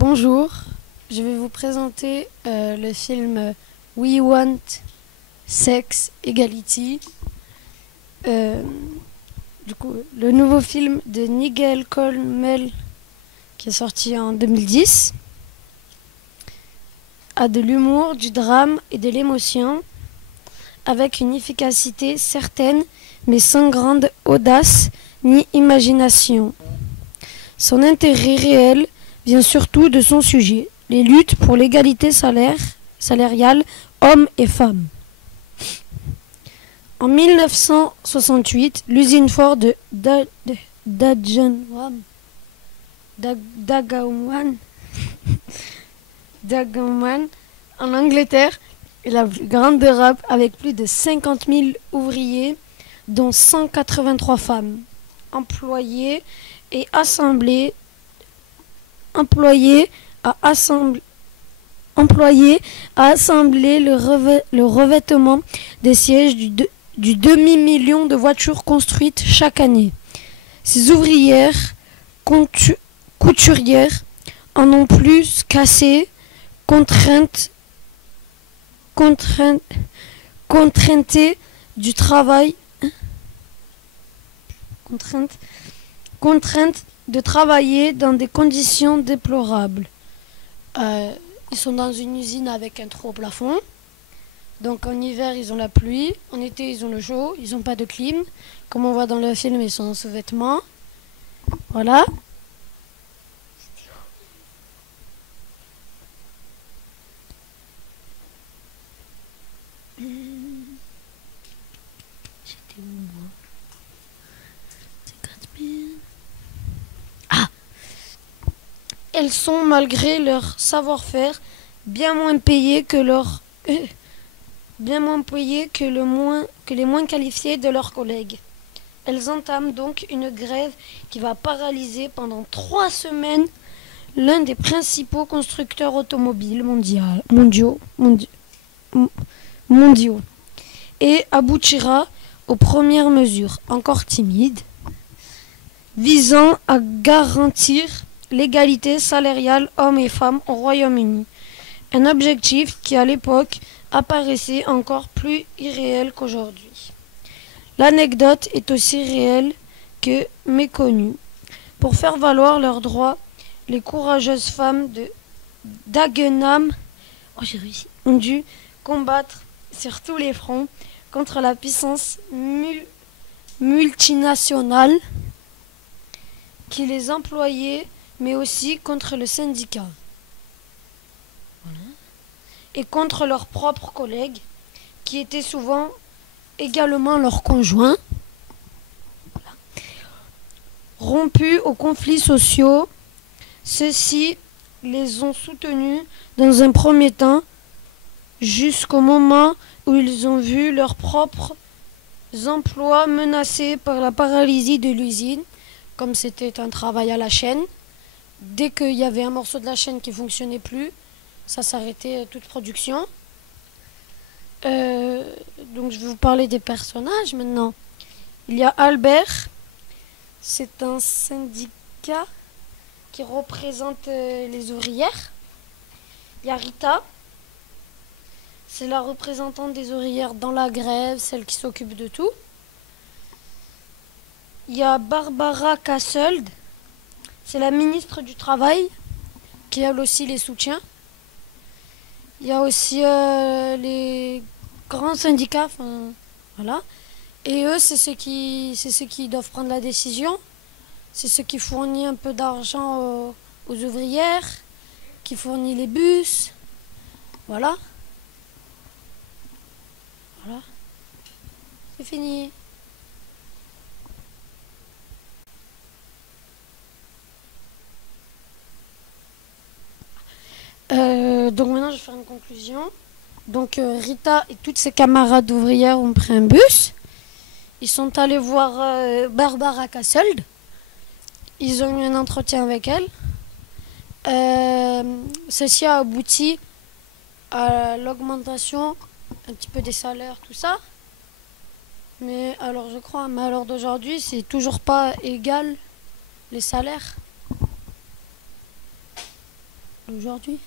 Bonjour, je vais vous présenter le film We Want Sex Equality. Euh, le nouveau film de Nigel Colmel qui est sorti en 2010 a de l'humour, du drame et de l'émotion avec une efficacité certaine mais sans grande audace ni imagination. Son intérêt réel vient surtout de son sujet, les luttes pour l'égalité salariale hommes et femmes. En 1968, l'usine Ford de Dagenham en Angleterre est la plus grande d'Europe avec plus de 50 000 ouvriers, dont 183 femmes, employés à assembler le revêtement des sièges du demi-million de voitures construites chaque année. Ces ouvrières couturières en ont plus qu'assez, contraintes du travail, contraintes de travailler dans des conditions déplorables. Ils sont dans une usine avec un trou au plafond. Donc en hiver, ils ont la pluie. En été, ils ont le chaud. Ils n'ont pas de clim. Comme on voit dans le film, ils sont en sous-vêtements. Voilà. J'étais où, moi? 50 000. Ah! Elles sont, malgré leur savoir-faire, bien moins payées que les moins qualifiés de leurs collègues. Elles entament donc une grève qui va paralyser pendant 3 semaines l'un des principaux constructeurs automobiles mondiaux et aboutira aux premières mesures, encore timides, visant à garantir l'égalité salariale hommes et femmes au Royaume-Uni. Un objectif qui, à l'époque, apparaissait encore plus irréel qu'aujourd'hui. L'anecdote est aussi réelle que méconnue. Pour faire valoir leurs droits, les courageuses femmes de Dagenham ont dû combattre sur tous les fronts contre la puissance multinationale qui les employait, mais aussi contre le syndicat. Voilà. Et contre leurs propres collègues, qui étaient souvent également leurs conjoints. Voilà. Rompus aux conflits sociaux, ceux-ci les ont soutenus dans un premier temps, jusqu'au moment où ils ont vu leurs propres emplois menacés par la paralysie de l'usine, comme c'était un travail à la chaîne. Dès qu'il y avait un morceau de la chaîne qui ne fonctionnait plus, ça s'arrêtait toute production. Donc je vais vous parler des personnages maintenant. Il y a Albert, c'est un syndicat qui représente les ouvrières. Il y a Rita, c'est la représentante des ouvrières dans la grève, celle qui s'occupe de tout. Il y a Barbara Castle, c'est la ministre du Travail, qui elle aussi les soutient. Il y a aussi les grands syndicats, voilà. Et eux, c'est ceux qui doivent prendre la décision. C'est ceux qui fournissent un peu d'argent aux ouvrières, qui fournissent les bus. Voilà. Voilà. C'est fini. Donc maintenant, je vais faire une conclusion. Donc Rita et toutes ses camarades ouvrières ont pris un bus. Ils sont allés voir Barbara Castle. Ils ont eu un entretien avec elle. Ceci a abouti à l'augmentation un petit peu des salaires, tout ça. Mais alors je crois, mais à l'heure d'aujourd'hui, c'est toujours pas égal les salaires. aujourd'hui.